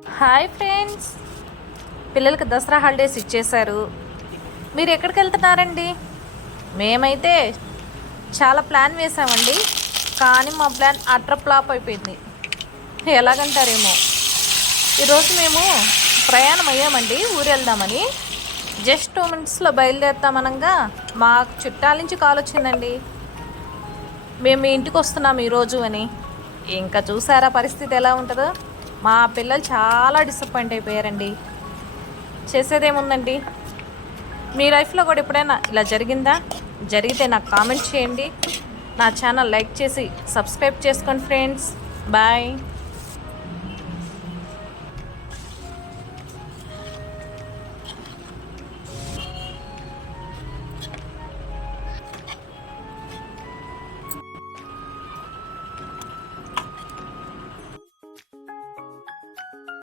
Hi friends, పిల్లలకి Dasara holidays ఇచ్చేశారు. మీరు ఎక్కడికి వెళ్తున్నారండి? మేమైతే చాలా ప్లాన్ వేసామండి, కానీ మా ప్లాన్ అట్ర ఫ్లాప్ అయిపోయింది. ఎలాగంటారేమో, ఈరోజు మేము ప్రయాణం అయ్యామండి ఊరు వెళ్దామని. జస్ట్ 2 మినిట్స్లో బయలుదేరుతామనగా మాకు చుట్టాల నుంచి కాల్ వచ్చిందండి, మేము మీ ఇంటికి వస్తున్నాం ఈరోజు అని. ఇంకా చూసారా పరిస్థితి ఎలా ఉంటుందో. మా పిల్లలు చాలా డిసప్పాయింట్ అయిపోయారండి. చేసేదేముందండి, మీ లైఫ్లో కూడా ఎప్పుడైనా ఇలా జరిగిందా? జరిగితే నాకు కామెంట్ చేయండి. నా ఛానల్ లైక్ చేసి సబ్స్క్రైబ్ చేసుకోండి ఫ్రెండ్స్. బాయ్.